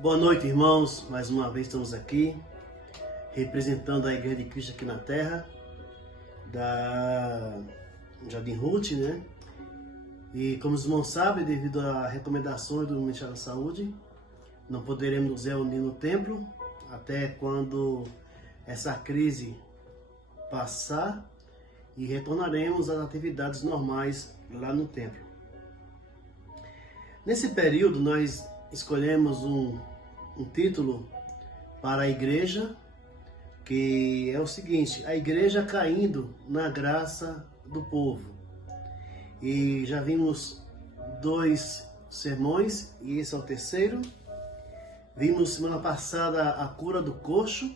Boa noite, irmãos. Mais uma vez estamos aqui, representando a Igreja de Cristo aqui na Terra, da Jardim Ruth, né? E como os irmãos sabem, devido a recomendações do Ministério da Saúde, não poderemos nos reunir no templo até quando essa crise passar e retornaremos às atividades normais lá no templo. Nesse período, nós escolhemos um título para a igreja, que é o seguinte: a igreja caindo na graça do povo. E já vimos 2 sermões, e esse é o terceiro. Vimos semana passada a cura do coxo,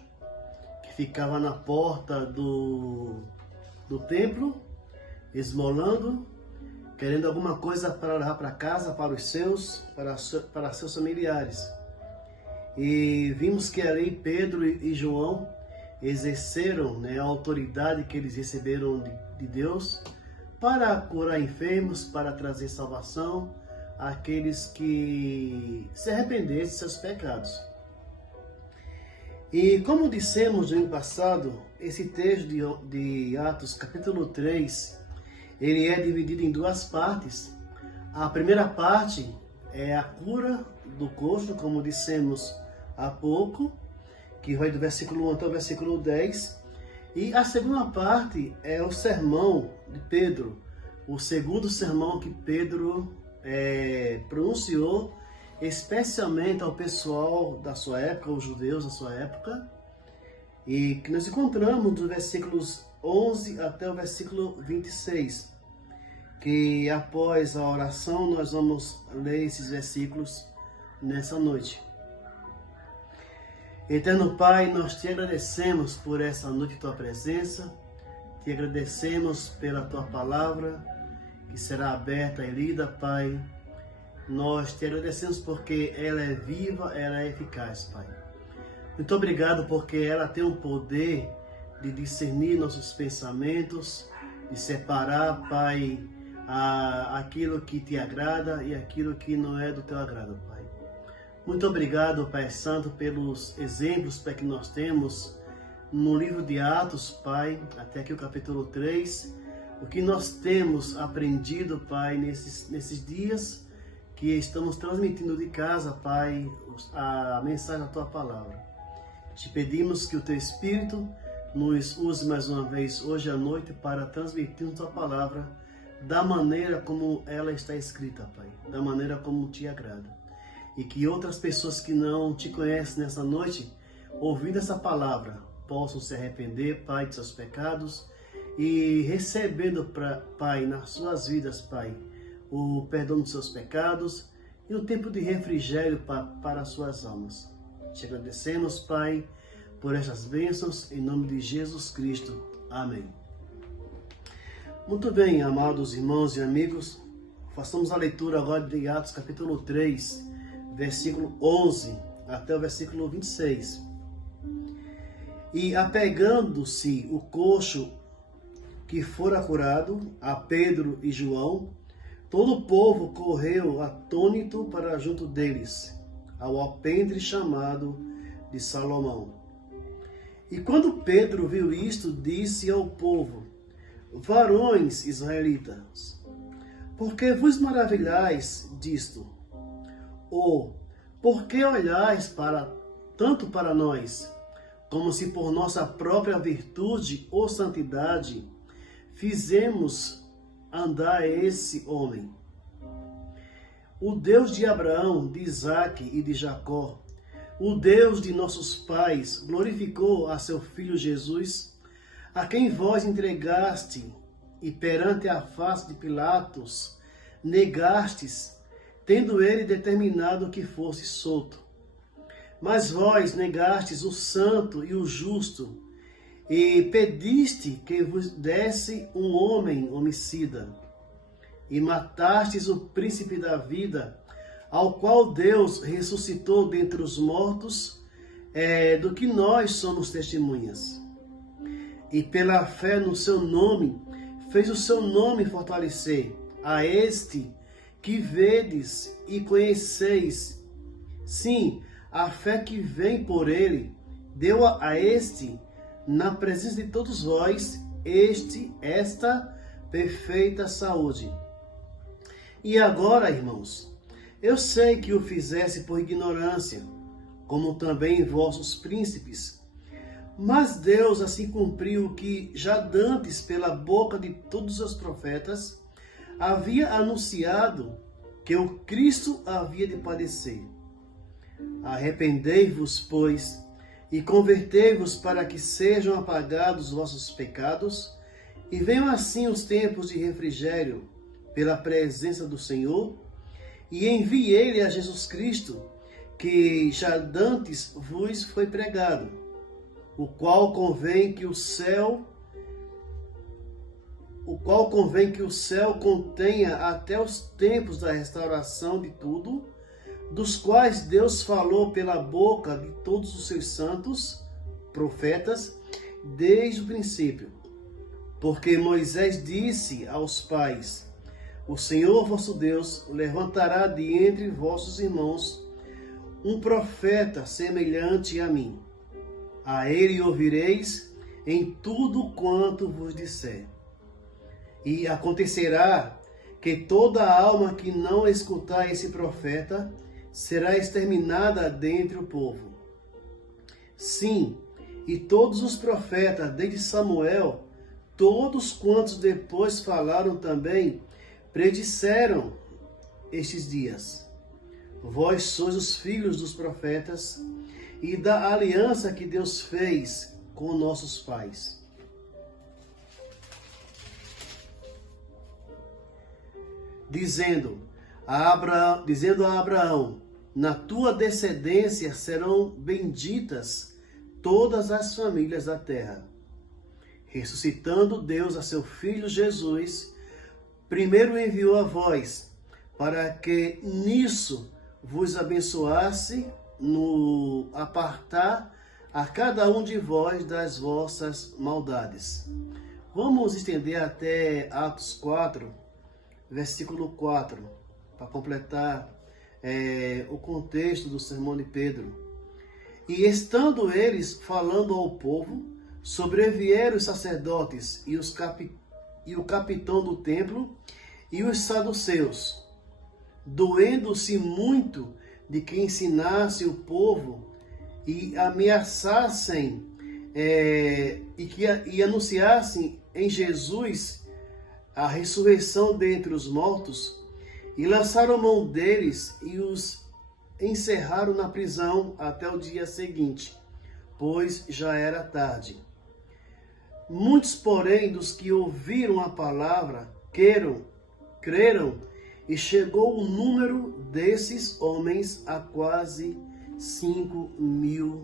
que ficava na porta do templo, esmolando, querendo alguma coisa para levar para casa, para os seus, para seus familiares. E vimos que ali Pedro e João exerceram, né, a autoridade que eles receberam de Deus para curar enfermos, para trazer salvação àqueles que se arrependessem de seus pecados. E como dissemos no ano passado, esse texto de Atos capítulo 3, ele é dividido em 2 partes. A primeira parte é a cura do coxo, como dissemos há pouco, que vai do versículo 1 até o versículo 10. E a segunda parte é o sermão de Pedro, o segundo sermão que Pedro pronunciou, especialmente ao pessoal da sua época, os judeus da sua época, e que nós encontramos dos versículos 11 até o versículo 26, que após a oração nós vamos ler esses versículos nessa noite. Eterno Pai, nós te agradecemos por essa noite, tua presença, te agradecemos pela tua palavra, que será aberta e lida, Pai. Nós te agradecemos porque ela é viva, ela é eficaz, Pai. Muito obrigado porque ela tem o poder de discernir nossos pensamentos, de separar, Pai, aquilo que te agrada e aquilo que não é do teu agrado, Pai. Muito obrigado, Pai Santo, pelos exemplos, Pai, que nós temos no livro de Atos, Pai, até aqui o capítulo 3, o que nós temos aprendido, Pai, nesses dias que estamos transmitindo de casa, Pai, a mensagem da Tua Palavra. Te pedimos que o Teu Espírito nos use mais uma vez hoje à noite para transmitir a Tua Palavra da maneira como ela está escrita, Pai, da maneira como Te agrada. E que outras pessoas que não Te conhecem nessa noite, ouvindo essa palavra, possam se arrepender, Pai, de seus pecados e recebendo, Pai, nas suas vidas, Pai, o perdão dos seus pecados e o tempo de refrigério para as suas almas. Te agradecemos, Pai, por estas bênçãos, em nome de Jesus Cristo. Amém. Muito bem, amados irmãos e amigos, façamos a leitura agora de Atos capítulo 3, versículo 11 até o versículo 26. E apegando-se o coxo que fora curado a Pedro e João, todo o povo correu atônito para junto deles, ao alpendre chamado de Salomão. E quando Pedro viu isto, disse ao povo: varões israelitas, por que vos maravilhais disto? Ou por que olhais tanto para nós, como se por nossa própria virtude ou santidade fizemos andar esse homem? O Deus de Abraão, de Isaque e de Jacó, o Deus de nossos pais, glorificou a seu Filho Jesus, a quem vós entregaste e perante a face de Pilatos negastes, tendo ele determinado que fosse solto. Mas vós negastes o santo e o justo, e pediste que vos desse um homem homicida, e matastes o príncipe da vida, ao qual Deus ressuscitou dentre os mortos, do que nós somos testemunhas. E pela fé no seu nome, fez o seu nome fortalecer, a este que vedes e conheceis, sim, a fé que vem por ele, deu a este, na presença de todos vós, esta perfeita saúde. E agora, irmãos, eu sei que o fizesse por ignorância, como também vossos príncipes. Mas Deus assim cumpriu o que já dantes pela boca de todos os profetas havia anunciado, que o Cristo havia de padecer. Arrependei-vos, pois, e convertei-vos para que sejam apagados os vossos pecados, e venham assim os tempos de refrigério pela presença do Senhor, e envie ele a Jesus Cristo, que já dantes vos foi pregado, o qual convém que o céu contenha até os tempos da restauração de tudo, dos quais Deus falou pela boca de todos os seus santos, profetas, desde o princípio. Porque Moisés disse aos pais: o Senhor vosso Deus levantará de entre vossos irmãos um profeta semelhante a mim. A ele ouvireis em tudo quanto vos disser. E acontecerá que toda alma que não escutar esse profeta será exterminada dentre o povo. Sim, e todos os profetas, desde Samuel, todos quantos depois falaram também, predisseram estes dias. Vós sois os filhos dos profetas e da aliança que Deus fez com nossos pais. Dizendo a Abraão, na tua descendência serão benditas todas as famílias da terra. Ressuscitando Deus a seu Filho Jesus, primeiro enviou a vós, para que nisso vos abençoasse, no apartar a cada um de vós das vossas maldades. Vamos estender até Atos 4, versículo 4, para completar o contexto do sermão de Pedro. E estando eles falando ao povo, sobrevieram os sacerdotes e o capitão do templo e os saduceus, doendo-se muito de que ensinasse o povo e ameaçassem e anunciassem em Jesus a ressurreição dentre os mortos, e lançaram mão deles e os encerraram na prisão até o dia seguinte, pois já era tarde. Muitos, porém, dos que ouviram a palavra, creram, e chegou o número desses homens a quase 5.000,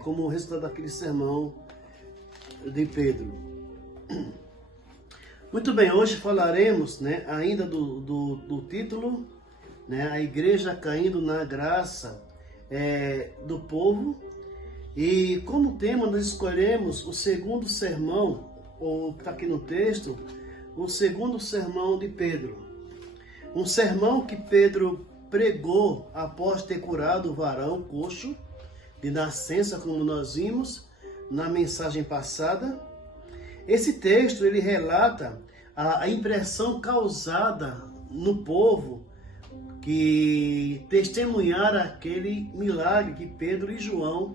como resultado daquele sermão de Pedro. Muito bem, hoje falaremos, ainda do título, a igreja caindo na graça do povo. E como tema nós escolhemos o segundo sermão, ou está aqui no texto, o segundo sermão de Pedro. Um sermão que Pedro pregou após ter curado o varão coxo de nascença, como nós vimos na mensagem passada. Esse texto ele relata a impressão causada no povo que testemunharam aquele milagre que Pedro e João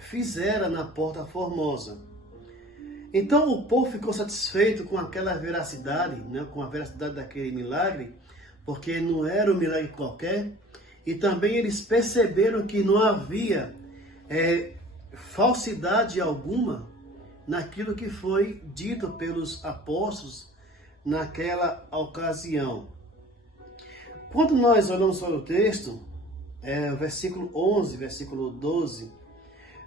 fizeram na Porta Formosa. Então o povo ficou satisfeito com aquela veracidade, com a veracidade daquele milagre, porque não era um milagre qualquer, e também eles perceberam que não havia falsidade alguma naquilo que foi dito pelos apóstolos naquela ocasião. Quando nós olhamos para o texto, o versículo 11, versículo 12,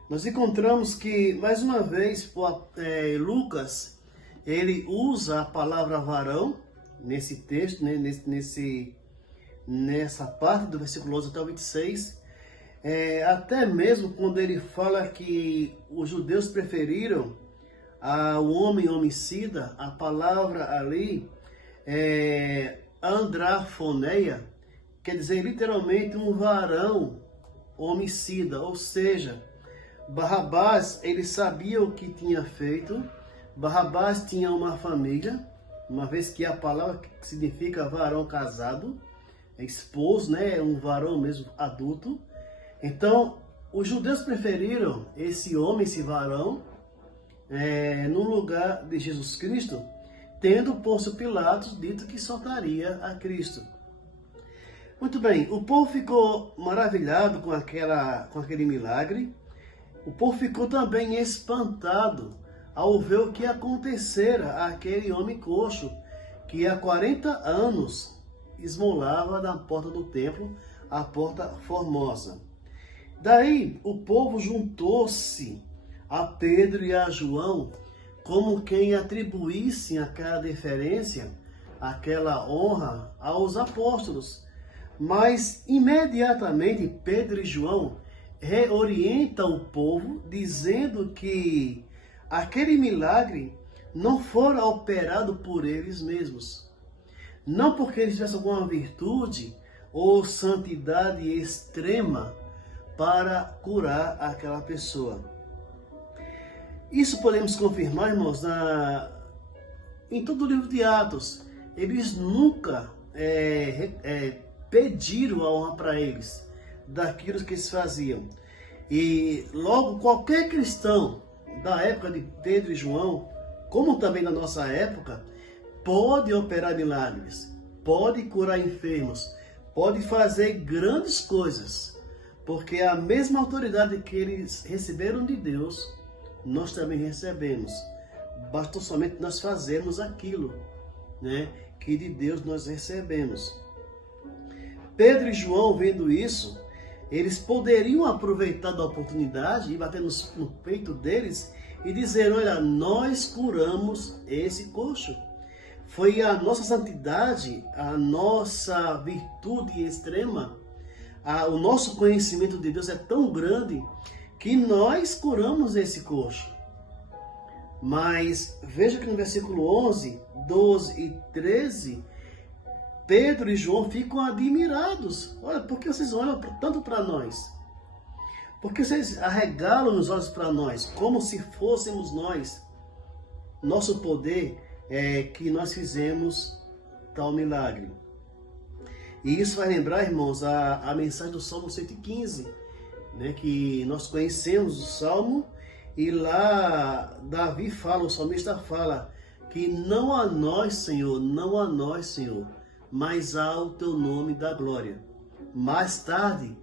nós encontramos que, mais uma vez, Lucas, ele usa a palavra varão nesse texto, nessa parte do versículo 11 até o 26, até mesmo quando ele fala que os judeus preferiram ao homem homicida, a palavra ali, andrafoneia, quer dizer literalmente um varão homicida, ou seja, Barrabás, ele sabia o que tinha feito. Barrabás tinha uma família, uma vez que a palavra significa varão casado, é esposo, né? É um varão mesmo adulto. Então, os judeus preferiram esse homem, esse varão, no lugar de Jesus Cristo, tendo Pôncio Pilatos dito que soltaria a Cristo. Muito bem, o povo ficou maravilhado com aquele milagre. O povo ficou também espantado ao ver o que acontecera àquele homem coxo, que há 40 anos esmolava na porta do templo, a porta formosa. Daí o povo juntou-se a Pedro e a João, como quem atribuísse aquela deferência, aquela honra aos apóstolos. Mas imediatamente Pedro e João reorientam o povo, dizendo que aquele milagre não fora operado por eles mesmos. Não porque eles tivessem alguma virtude ou santidade extrema para curar aquela pessoa. Isso podemos confirmar, irmãos, em todo o livro de Atos. Eles nunca pediram a honra para eles daquilo que eles faziam. E logo qualquer cristão da época de Pedro e João, como também na nossa época, pode operar milagres, pode curar enfermos, pode fazer grandes coisas, porque a mesma autoridade que eles receberam de Deus, nós também recebemos. Basta somente nós fazermos aquilo, né, que de Deus nós recebemos. Pedro e João, vendo isso, eles poderiam aproveitar da oportunidade e bater no peito deles e dizer: olha, nós curamos esse coxo. Foi a nossa santidade, a nossa virtude extrema, o nosso conhecimento de Deus é tão grande que nós curamos esse coxo. Mas veja que no versículo 11, 12 e 13, Pedro e João ficam admirados. Olha, por que vocês olham tanto para nós? Por que vocês arregalam os olhos para nós, como se fôssemos nós? Nosso poder é que nós fizemos tal milagre. E isso vai lembrar, irmãos, a mensagem do Salmo 115, né, que nós conhecemos o Salmo, e lá Davi fala, o salmista fala, que não a nós, Senhor, não a nós, Senhor, mas ao teu nome da glória. Mais tarde,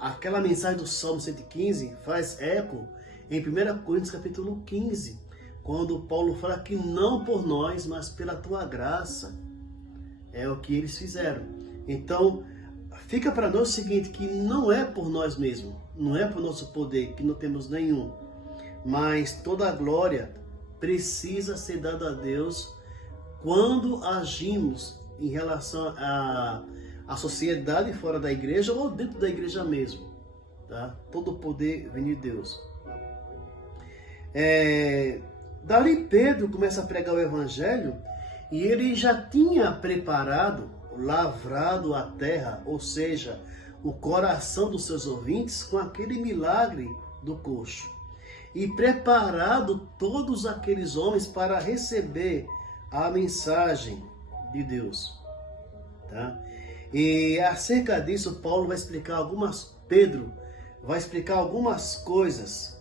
aquela mensagem do Salmo 115 faz eco em 1 Coríntios capítulo 15, quando Paulo fala que não por nós, mas pela tua graça. É o que eles fizeram. Então, fica para nós o seguinte, que não é por nós mesmos, não é por nosso poder, que não temos nenhum, mas toda a glória precisa ser dada a Deus quando agimos em relação à sociedade fora da igreja ou dentro da igreja mesmo. Tá? Todo o poder vem de Deus. Dali Pedro começa a pregar o evangelho e ele já tinha preparado, lavrado a terra, ou seja, o coração dos seus ouvintes com aquele milagre do coxo. E preparado todos aqueles homens para receber a mensagem de Deus. Tá? E acerca disso, Pedro vai explicar algumas coisas,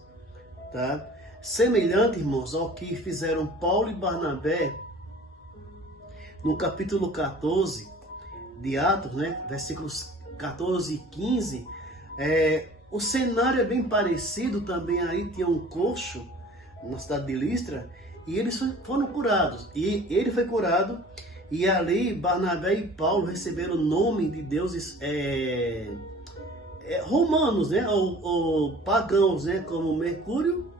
tá? Semelhante, irmãos, ao que fizeram Paulo e Barnabé no capítulo 14 de Atos, né? Versículos 14 e 15, o cenário é bem parecido. Também aí tinha um coxo na cidade de Listra e eles foram curados. E ele foi curado e ali Barnabé e Paulo receberam o nome de deuses romanos, né? Ou pagãos, né? Como Mercúrio,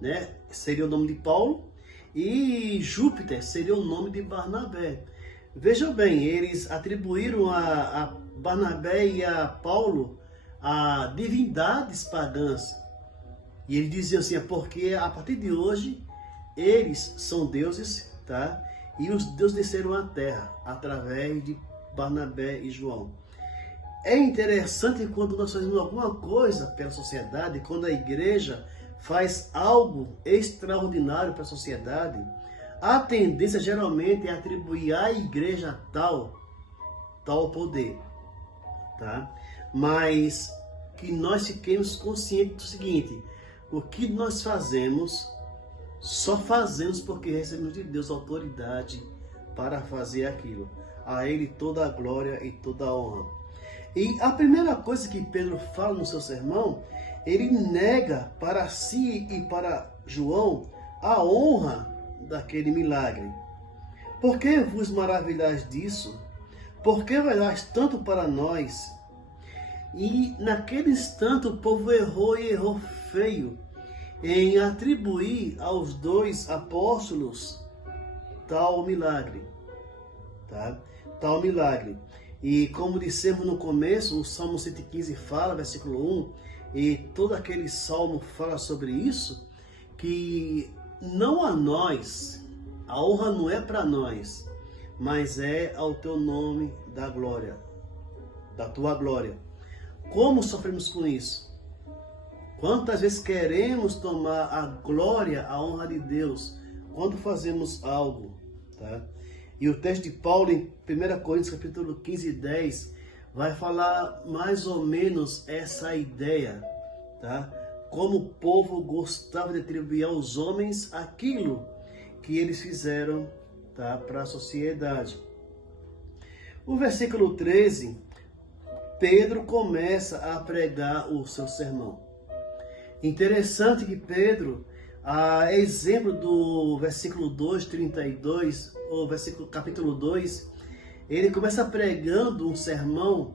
né? Seria o nome de Paulo, e Júpiter seria o nome de Barnabé. Vejam bem, eles atribuíram a Barnabé e a Paulo a divindades pagãs. E eles diziam assim, porque a partir de hoje eles são deuses, tá? E os deuses desceram à terra através de Barnabé e João. É interessante quando nós fazemos alguma coisa pela sociedade, quando a igreja faz algo extraordinário para a sociedade, a tendência geralmente é atribuir à igreja tal poder, tá? Mas que nós fiquemos conscientes do seguinte: o que nós fazemos, só fazemos porque recebemos de Deus autoridade para fazer aquilo. A Ele toda a glória e toda a honra. E a primeira coisa que Pedro fala no seu sermão, ele nega para si e para João a honra daquele milagre. Por que vos maravilhais disso? Por que olhais tanto para nós? E naquele instante o povo errou e errou feio em atribuir aos dois apóstolos tal milagre, tá? Tal milagre. E como dissemos no começo, o Salmo 115 fala, versículo 1, e todo aquele salmo fala sobre isso, que não a nós, a honra não é para nós, mas é ao teu nome da glória, da tua glória. Como sofremos com isso? Quantas vezes queremos tomar a glória, a honra de Deus, quando fazemos algo, tá? E o texto de Paulo em 1 Coríntios capítulo 15 e 10 vai falar mais ou menos essa ideia, tá? Como o povo gostava de atribuir aos homens aquilo que eles fizeram, tá, para a sociedade. O versículo 13, Pedro começa a pregar o seu sermão. Interessante que Pedro, a exemplo do versículo 2, 32, ou capítulo 2, ele começa pregando um sermão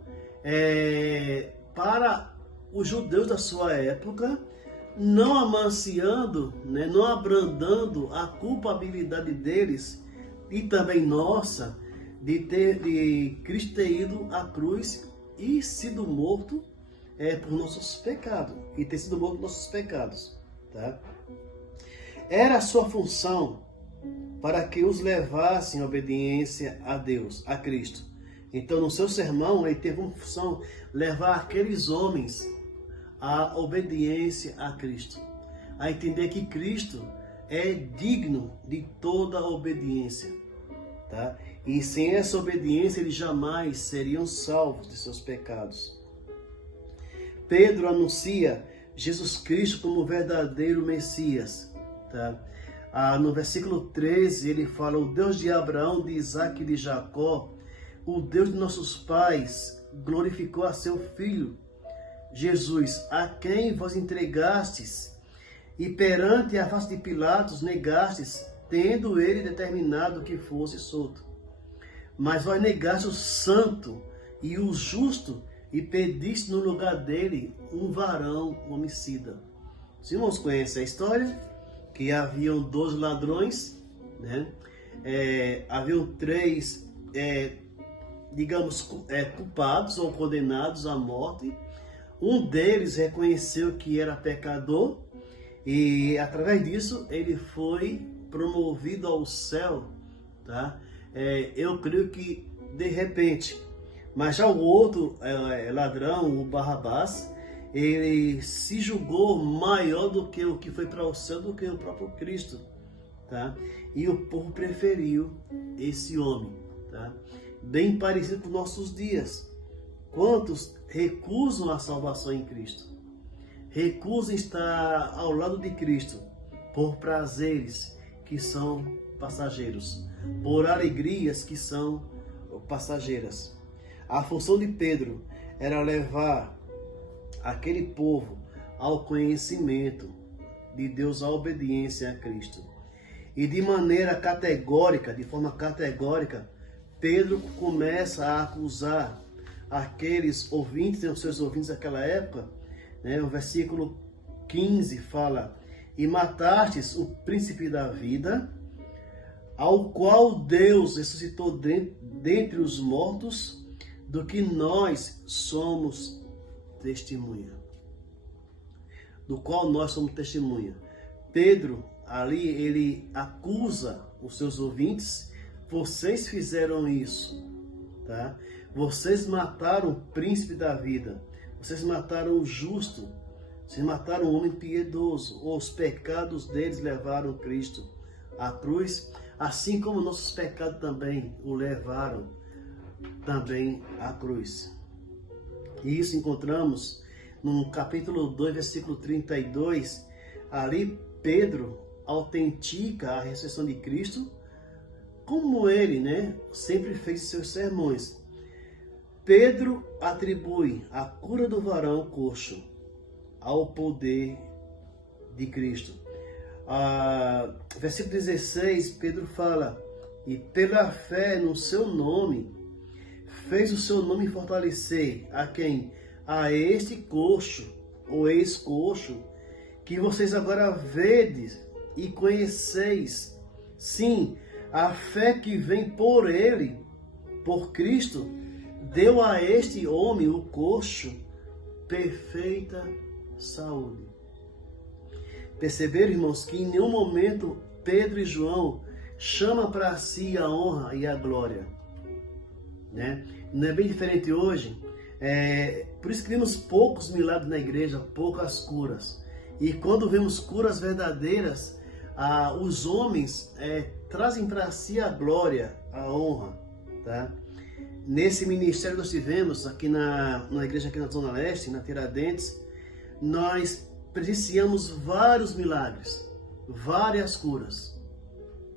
para os judeus da sua época, não amanciando, né, não abrandando a culpabilidade deles e também nossa de Cristo ter ido à cruz e sido morto por nossos pecados, e ter sido morto por nossos pecados, tá? Era a sua função para que os levassem à obediência a Deus, a Cristo. Então, no seu sermão, ele teve uma função, levar aqueles homens à obediência a Cristo, a entender que Cristo é digno de toda a obediência, tá? E sem essa obediência, eles jamais seriam salvos de seus pecados. Pedro anuncia Jesus Cristo como o verdadeiro Messias, tá? No versículo 13, ele fala: o Deus de Abraão, de Isaac e de Jacó, o Deus de nossos pais, glorificou a seu Filho, Jesus, a quem vós entregastes, e perante a face de Pilatos negastes, tendo ele determinado que fosse solto. Mas vós negaste o santo e o justo, e pediste no lugar dele um varão homicida. Os irmãos conhecem a história? Que haviam 12 ladrões, né? Haviam 3, culpados ou condenados à morte. Um deles reconheceu que era pecador e, através disso, ele foi promovido ao céu, tá? Eu creio que de repente. Mas já o outro ladrão, o Barrabás, ele se julgou maior do que o que foi para o céu, do que o próprio Cristo, tá? E o povo preferiu esse homem, tá? Bem parecido com nossos dias. Quantos recusam a salvação em Cristo? Recusam estar ao lado de Cristo por prazeres que são passageiros, por alegrias que são passageiras. A função de Pedro era levar aquele povo ao conhecimento de Deus, à obediência a Cristo. E de maneira categórica, de forma categórica, Pedro começa a acusar aqueles ouvintes, os seus ouvintes daquela época, né? O versículo 15 fala: e matastes o príncipe da vida, ao qual Deus ressuscitou dentre os mortos, do que nós somos testemunha. Do qual nós somos testemunha. Pedro, ali, ele acusa os seus ouvintes: vocês fizeram isso, tá? Vocês mataram o príncipe da vida, vocês mataram o justo, vocês mataram o homem piedoso, os pecados deles levaram Cristo à cruz, assim como nossos pecados também o levaram também à cruz. E isso encontramos no capítulo 2, versículo 32, ali Pedro autentica a ressurreição de Cristo, como ele, né, sempre fez seus sermões. Pedro atribui a cura do varão coxo ao poder de Cristo. Versículo 16, Pedro fala, e pela fé no seu nome, fez o seu nome fortalecer a quem? A este coxo, ou ex-coxo, que vocês agora vedes e conheceis. Sim, a fé que vem por ele, por Cristo, deu a este homem, o coxo, perfeita saúde. Perceberam, irmãos, que em nenhum momento Pedro e João chamam para si a honra e a glória, né? Não é bem diferente hoje. Por isso que vemos poucos milagres na igreja, poucas curas. E quando vemos curas verdadeiras, os homens trazem para si a glória, a honra, tá? Nesse ministério que nós tivemos aqui na igreja aqui na Zona Leste, na Tiradentes, nós presenciamos vários milagres, várias curas,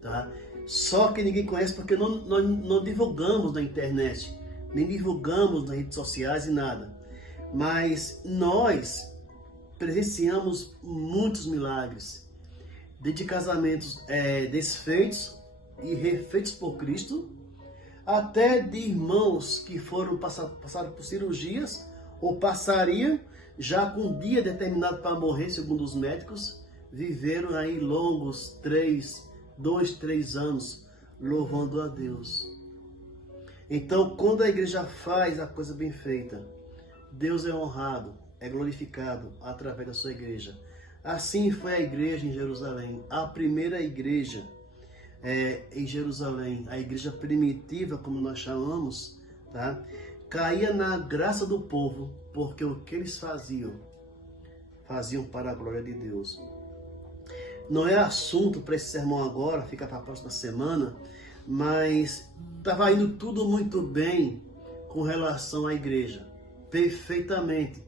tá? Só que ninguém conhece porque não divulgamos na internet, nem divulgamos nas redes sociais e nada. Mas nós presenciamos muitos milagres, desde casamentos desfeitos e refeitos por Cristo, até de irmãos que passaram por cirurgias ou passariam já com um dia determinado para morrer, segundo os médicos, viveram aí longos 2, 3 anos louvando a Deus. Então, quando a igreja faz a coisa bem feita, Deus é honrado, é glorificado através da sua igreja. Assim foi a igreja em Jerusalém, a primeira igreja em Jerusalém, a igreja primitiva, como nós chamamos, tá? Caía na graça do povo, porque o que eles faziam para a glória de Deus. Não é assunto para esse sermão agora, fica para a próxima semana, mas estava indo tudo muito bem com relação à igreja, perfeitamente,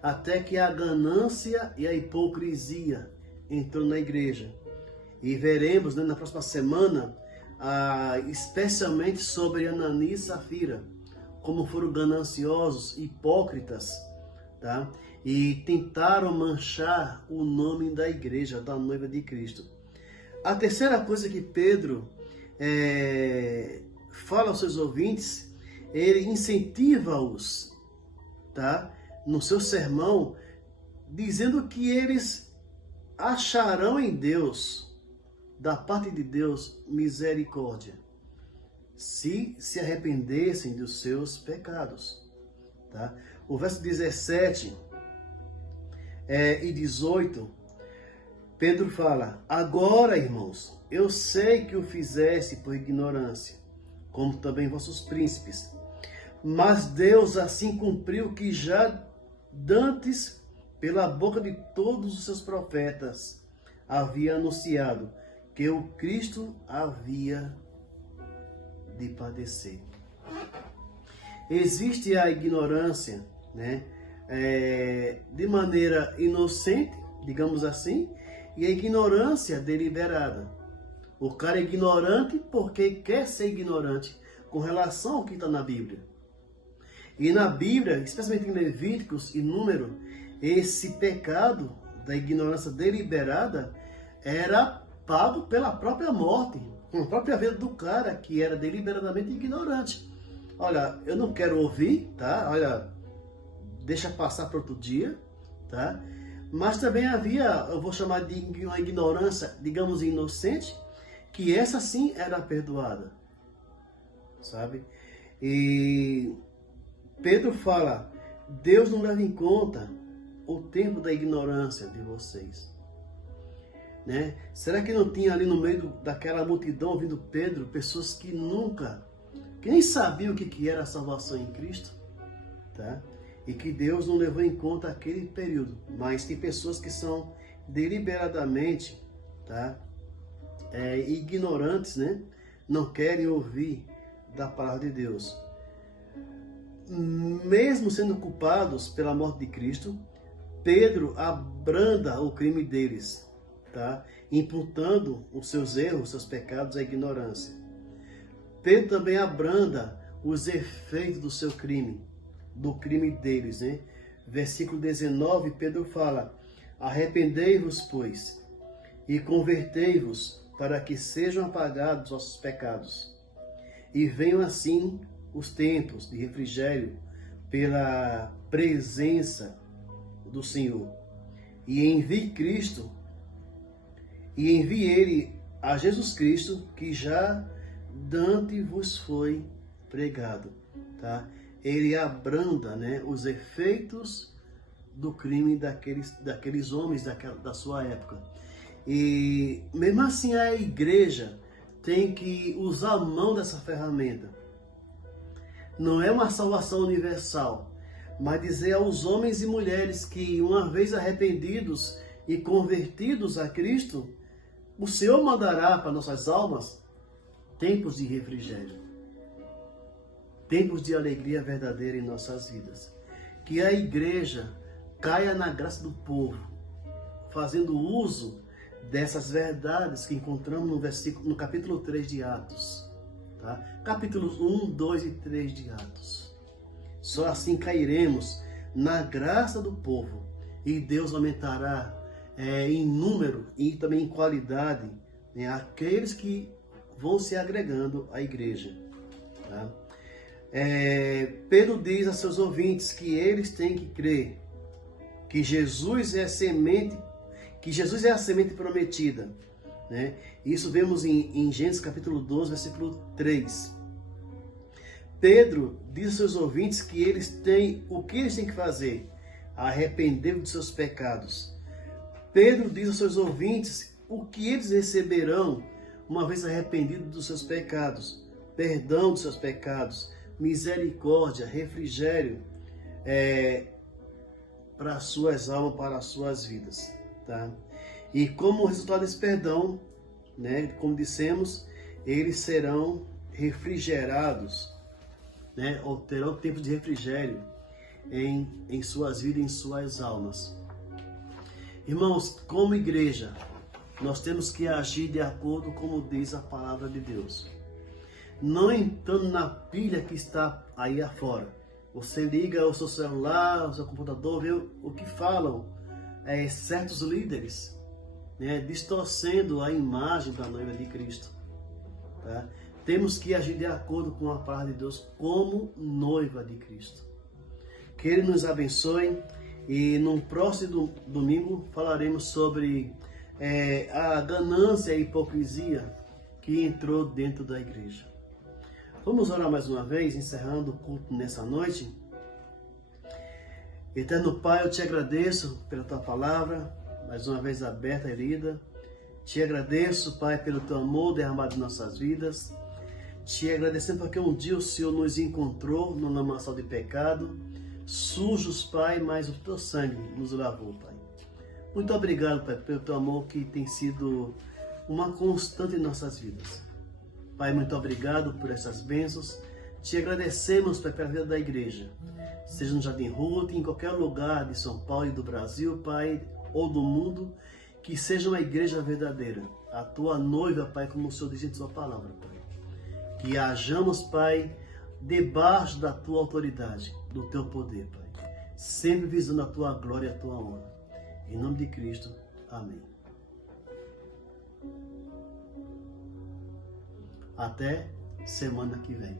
até que a ganância e a hipocrisia entrou na igreja. E veremos, né, na próxima semana, especialmente sobre Ananias e Safira, como foram gananciosos, hipócritas, tá? E tentaram manchar o nome da igreja, da noiva de Cristo. A terceira coisa que Pedro fala aos seus ouvintes, ele incentiva-os, tá? No seu sermão, dizendo que eles acharão em Deus, da parte de Deus, misericórdia, se arrependessem dos seus pecados, tá? O verso 17 e 18, Pedro fala, agora, irmãos, eu sei que o fizeste por ignorância, como também vossos príncipes, mas Deus assim cumpriu que já dantes, pela boca de todos os seus profetas, havia anunciado que o Cristo havia de padecer. Existe a ignorância, né, de maneira inocente, digamos assim, e a ignorância deliberada. O cara é ignorante porque quer ser ignorante com relação ao que está na Bíblia. E na Bíblia, especialmente em Levíticos e Número, esse pecado da ignorância deliberada era pago pela própria morte, com a própria vida do cara que era deliberadamente ignorante. Olha, eu não quero ouvir, tá? Olha, deixa passar para outro dia, tá? Mas também havia, eu vou chamar de uma ignorância, digamos, inocente, que essa sim era perdoada, sabe? E Pedro fala, Deus não leva em conta o tempo da ignorância de vocês, né? Será que não tinha ali no meio daquela multidão ouvindo Pedro, pessoas que nunca que nem sabiam o que era a salvação em Cristo, tá? E que Deus não levou em conta aquele período. Mas tem pessoas que são deliberadamente, tá? Ignorantes, né? Não querem ouvir da palavra de Deus. Mesmo sendo culpados pela morte de Cristo, Pedro abranda o crime deles, tá? Imputando os seus erros, seus pecados à ignorância. Pedro também abranda os efeitos do seu crime, do crime deles, né? Versículo 19, Pedro fala: arrependei-vos, pois, e convertei-vos, para que sejam apagados os vossos pecados, e venham assim os tempos de refrigério pela presença do Senhor. E envie ele a Jesus Cristo, que já dante vos foi pregado, tá? Ele abranda, né, os efeitos do crime daqueles homens da sua época. E mesmo assim a igreja tem que usar a mão dessa ferramenta. Não é uma salvação universal, mas dizer aos homens e mulheres que, uma vez arrependidos e convertidos a Cristo, o Senhor mandará para nossas almas tempos de refrigério, tempos de alegria verdadeira em nossas vidas. Que a igreja caia na graça do povo, fazendo uso dessas verdades que encontramos no capítulo 3 de Atos. Tá? Capítulos 1, 2 e 3 de Atos. Só assim cairemos na graça do povo e Deus aumentará em número e também em qualidade, né, aqueles que vão se agregando à igreja. Tá? Pedro diz a seus ouvintes que eles têm que crer que Jesus é a semente prometida, né? Isso vemos em Gênesis capítulo 12, versículo 3. Pedro diz aos seus ouvintes que o que eles têm que fazer? Arrepender dos seus pecados. Pedro diz aos seus ouvintes o que eles receberão uma vez arrependidos dos seus pecados: perdão dos seus pecados, misericórdia, refrigério para as suas almas, para as suas vidas, tá? E como resultado desse perdão, né, como dissemos, eles serão refrigerados, né, ou terão tempo de refrigério em suas vidas, em suas almas. Irmãos, como igreja, nós temos que agir de acordo com como diz a palavra de Deus. Não entrando na pilha que está aí afora. Você liga o seu celular, o seu computador, vê o que falam certos líderes, né, distorcendo a imagem da noiva de Cristo. Tá? Temos que agir de acordo com a palavra de Deus como noiva de Cristo. Que Ele nos abençoe e no próximo domingo falaremos sobre a ganância e a hipocrisia que entrou dentro da igreja. Vamos orar mais uma vez, encerrando o culto nessa noite. Eterno Pai, eu te agradeço pela tua palavra, mais uma vez aberta e lida. Te agradeço, Pai, pelo teu amor derramado em nossas vidas. Te agradecendo porque um dia o Senhor nos encontrou no lamaçal de pecado, sujos, Pai, mas o teu sangue nos lavou, Pai. Muito obrigado, Pai, pelo teu amor que tem sido uma constante em nossas vidas. Pai, muito obrigado por essas bênçãos. Te agradecemos, Pai, pela vida da igreja. Seja no Jardim Ruth, em qualquer lugar de São Paulo e do Brasil, Pai, ou do mundo, que seja uma igreja verdadeira. A tua noiva, Pai, como o Senhor diz em sua palavra, Pai. Que hajamos, Pai, debaixo da tua autoridade, do teu poder, Pai. Sempre visando a tua glória e a tua honra. Em nome de Cristo. Amém. Até semana que vem.